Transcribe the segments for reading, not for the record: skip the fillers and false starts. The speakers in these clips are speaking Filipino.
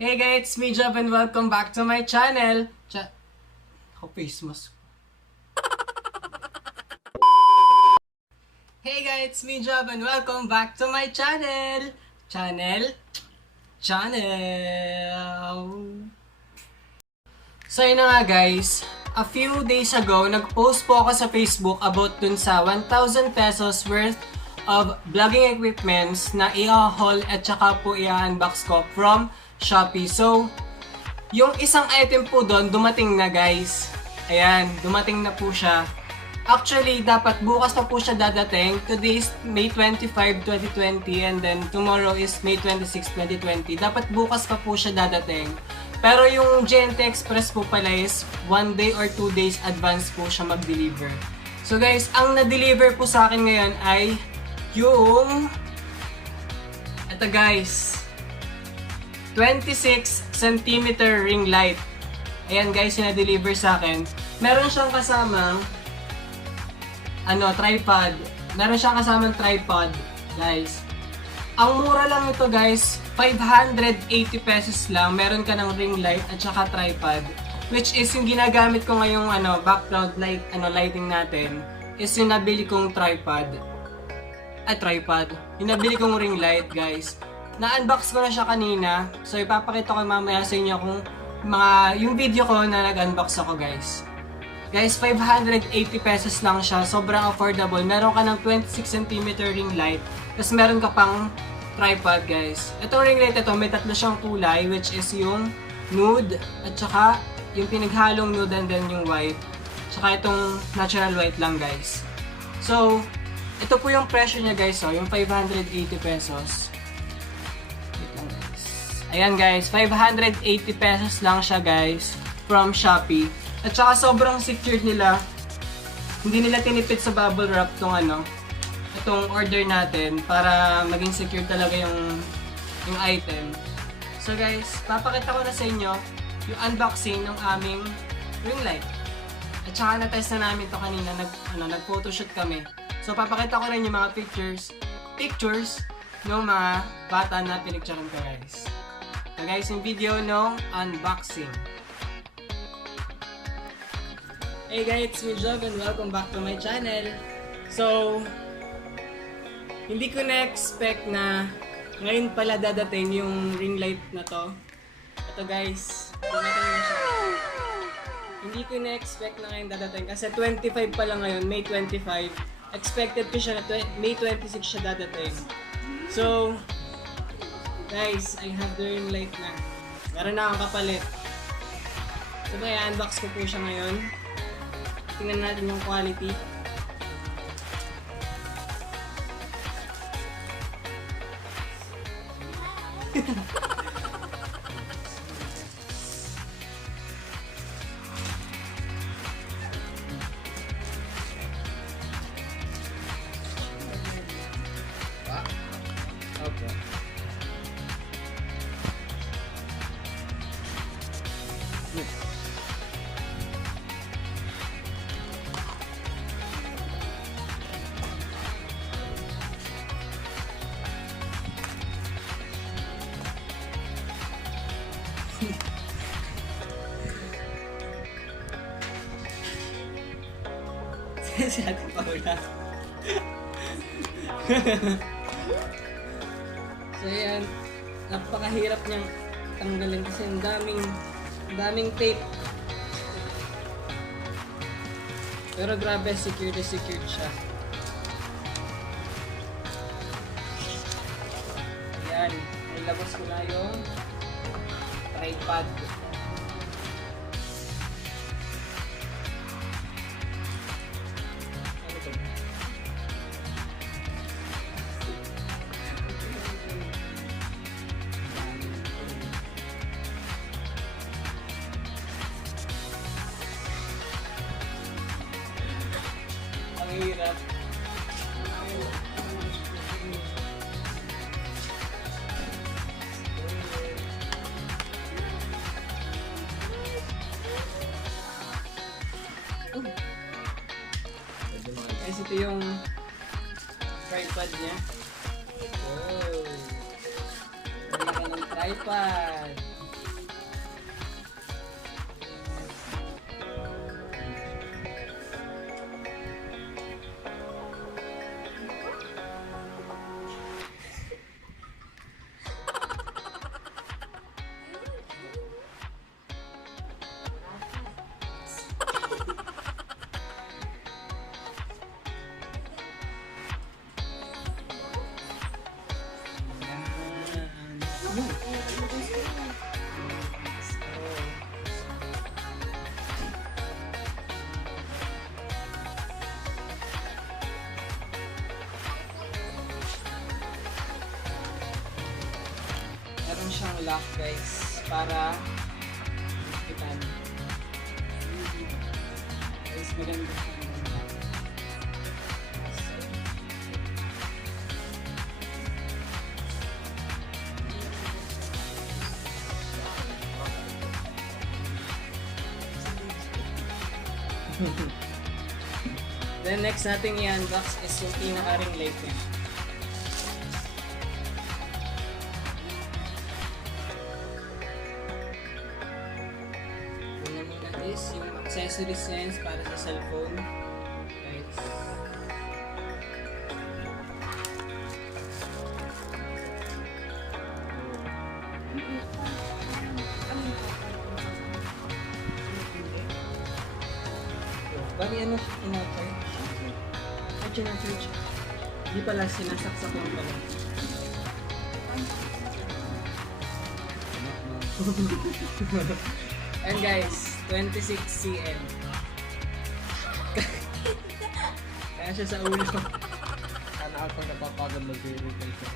Hey guys, it's me Jed and welcome back to my channel. Ako face mask. Hey guys, it's me Jed and welcome back to my channel. Channel. So yun na nga guys, a few days ago, nag-post po ako sa Facebook about dun sa 1,000 pesos worth of vlogging equipments na i-haul at saka po i-unbox ko from SHOPEE. So, yung isang item po doon, dumating na guys. Ayan, dumating na po siya. Actually, dapat bukas pa po siya dadating. Today is May 25, 2020 and then tomorrow is May 26, 2020. Dapat bukas pa po siya dadating. Pero yung GNT Express po pala is 1 day or 2 days advance po siya mag-deliver. So guys, ang na-deliver po sa akin ngayon ay yung... Ito guys, 26 cm ring light. Ayan guys, yung na-deliver sa akin. Meron siyang kasamang tripod. Meron siyang kasamang tripod, guys. Ang mura lang ito, guys. 580 pesos lang. Meron ka ng ring light at saka tripod. Which is yung ginagamit ko ngayong background light, lighting natin is yung nabili kong tripod. Yung nabili kong ring light, guys. Na-unbox ko na siya kanina. So ipapakita ko mamaya sa inyo kung yung video ko na nag-unbox ako, guys. Guys, 580 pesos lang siya. Sobrang affordable. Meron ka ng 26 cm ring light. Tapos meron ka pang tripod, guys. Itong ring light ito, may tatlo siyang kulay, which is yung nude, at saka yung pinaghalong nude and then yung white. Tsaka itong natural white lang, guys. So, ito po yung presyo niya, guys. So, yung 580 pesos. Wait lang, guys. Ayan, guys. 580 pesos lang siya, guys. From SHOPEE. At saka sobrang secured nila. Hindi nila tinipid sa bubble wrap itong order natin para maging secure talaga yung item. So guys, papakita ko na sa inyo yung unboxing ng aming ring light. At saka na-test na namin to kanina, nag-photoshoot kami. So papakita ko rin yung mga pictures ng mga bata na pinicturean ko, guys. So guys, yung video ng unboxing. Hey guys, it's me Jed and welcome back to my channel. So, hindi ko na-expect na ngayon pala dadating yung ring light na to. Ito guys, dumating na siya. Hindi ko na-expect na ngayon dadating kasi 25 pa lang ngayon, May 25. Expected ko siya na May 26 siya dadating. So, guys, I have the ring light na. Meron na akong kapalit. So, i-unbox ko po siya ngayon. Tingnan natin yung quality. Okay. Si Ate Paula. So yan, napakahirap niyang tanggalin kasi ang daming tape. Pero grabe, secured siya. Ayan, nilabas ko na yung tripod. Ang hirap. Guys, ito yung tripod niya. Oh, wala ka ng tripod. siyang lock guys para itan. Guys, maganda siya. Then next nating i-unbox is yung pinaka-ring light niya. Una muna is yung accessories niya para sa cellphone. Guys. Bali ano siya tinatay? Search. Hindi pala sinasaksak ko pala. And guys, 26 cm. Kaya siya sa ulo. Sana ako napapagod mag-verify ko.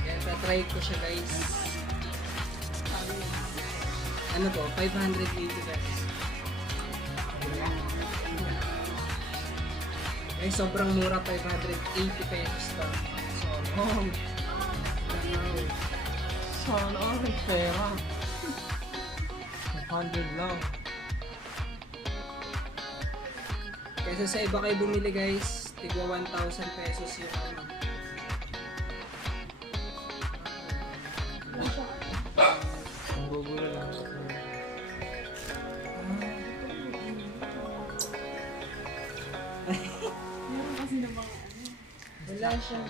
Kaya tatry ko siya guys. Ano to? 580 pesos. Ay, sobrang mura, 580 pesos to. So, Sana ako may pera. 100 lang. Kaysa sa iba kayo bumili guys, tigwa 1,000 pesos yung ano. Ang gugulo lang. Wala siyang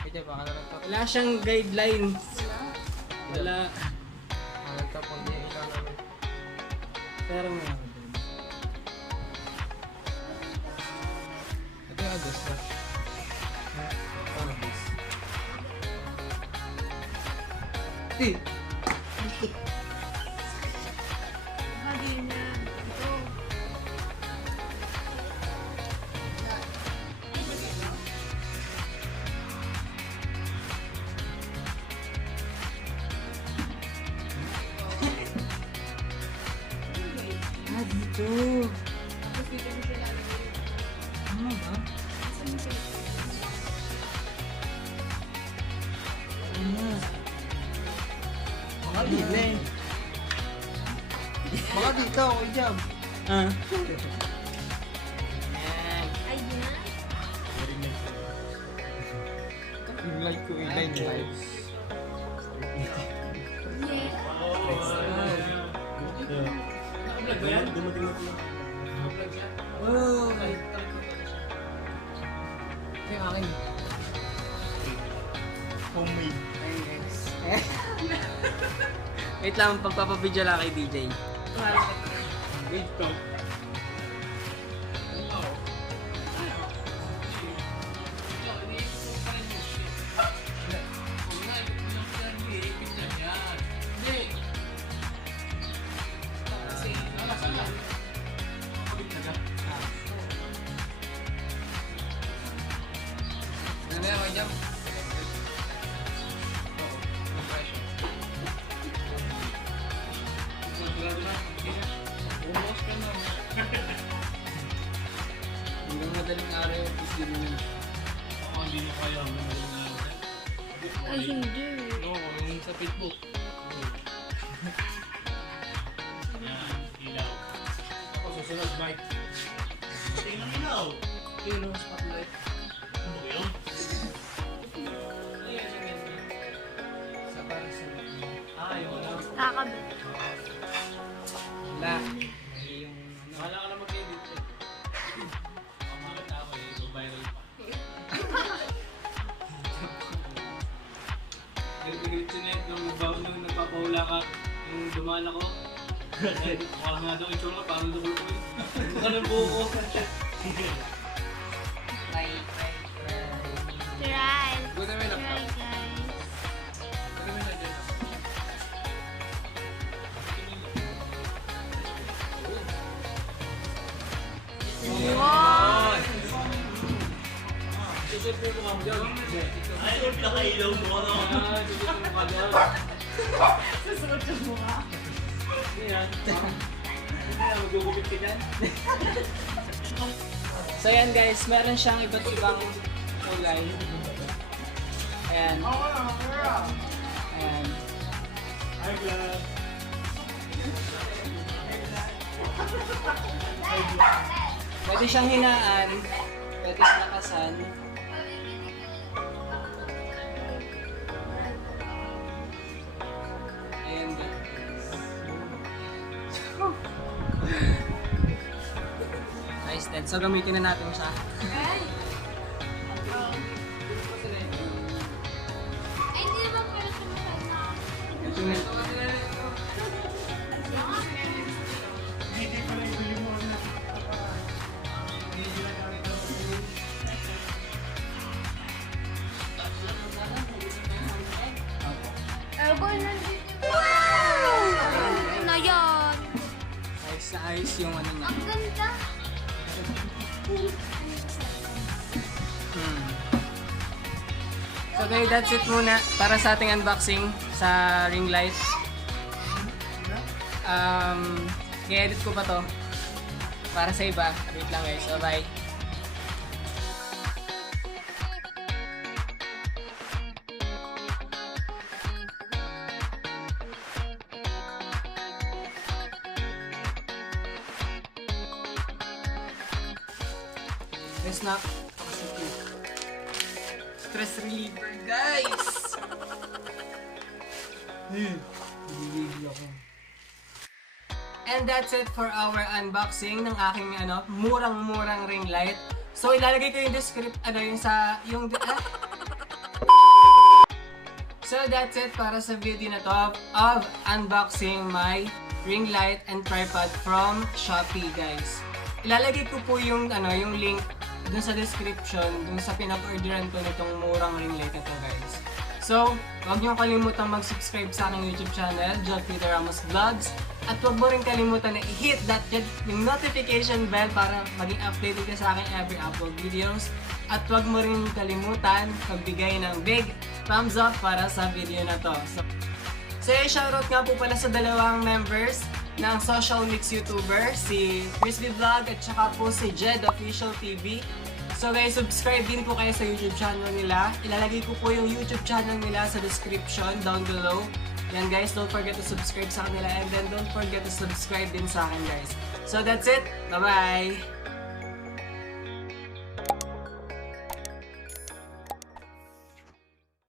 Kaya baka na nagtapos. wala siyang guidelines. Wala. Nagtapos din ikaw namin. Pero meron din. Ito yung adjust na. Paano this? Eh! Dito. Tapos dito mo siya lalagay. Ano ba? Saan mo siya lalagay? Ano? Mga dili. Mga dito, okay jam. Ah. Yan. Ayan. Yung light ko, yung line light. Yeah. Wow! Ito yung akin. Homemade. Ayun guys. Wait lang, pagpapabidyo lang kay DJ. Wait to. Ano ba yan, Jam? Hanggang madaling araw yung pisino niya. Hindi mo kaya Ay, hindi. no, yung sa Facebook. Yan, ilaw. Ako susunod, bike. Tingnan ng ilaw. Yun, yung spotlight. Ano ba yun? Sa para sa... Yung ano. Kakabit. Wala. Yung ano... Bahala ka na mag-edit eh. Pamagat na ako eh, so viral pa. Yung internet nung nagpapahula ka, nung dumaan ako. Mukha nga daw yung tsura, parang double ko yun. Mukha ng buho ko. Try. Try. Buta may Try, laptop. guys. Buta may laptop. Wow! Isip mo mukha mo dyan. Ay, yung pinakailaw mo, ano? Ah, susunod mo ka doon. Susunod yung mukha. Hindi yan. Hindi yan, magugupit ka dyan. So yan guys, meron siyang iba't ibang kulay. Ayan. Ayan. Hi, Glad. Pwede siyang hinaan, pwede siyang lakasan. Ayan guys. Nice then. So gamitin na natin siya. Ay! Ay, hindi naman pala sumasama. Ito na. Hindi pala ibili mo na. Hindi ginagamit ang Elbow nandito. Wow! Ano na yan? Ayos na ayos yung ano niya. Ang ganda. So guys, that's it muna para sa ating unboxing sa ring light. I-edit ko pa to para sa iba. Wait lang guys. So bye. Snap. Stress reliever, guys! And that's it for our unboxing ng aking murang-murang ring light. So ilalagay ko yung So that's it para sa video na to of unboxing my ring light and tripod from Shopee, guys. Ilalagay ko po yung link dun sa description, dun sa pinag-orderan ko nitong murang ring light na to, guys. So, huwag niyo kalimutang mag-subscribe sa aking YouTube channel, Theodore Ramos Vlogs. At huwag mo rin kalimutan na i-hit yung notification bell para maging updated ka sa aking every upload videos. At huwag mo rin kalimutan magbigay ng big thumbs up para sa video na to. So shoutout nga po pala sa dalawang members ng Social Mix YouTuber, si KrisBy Vlog at saka po si Jed Official TV. So guys, subscribe din po kayo sa YouTube channel nila. Ilalagay ko po yung YouTube channel nila sa description down below. Yan guys, don't forget to subscribe sa kanila and then don't forget to subscribe din sa akin guys. So that's it. Bye-bye!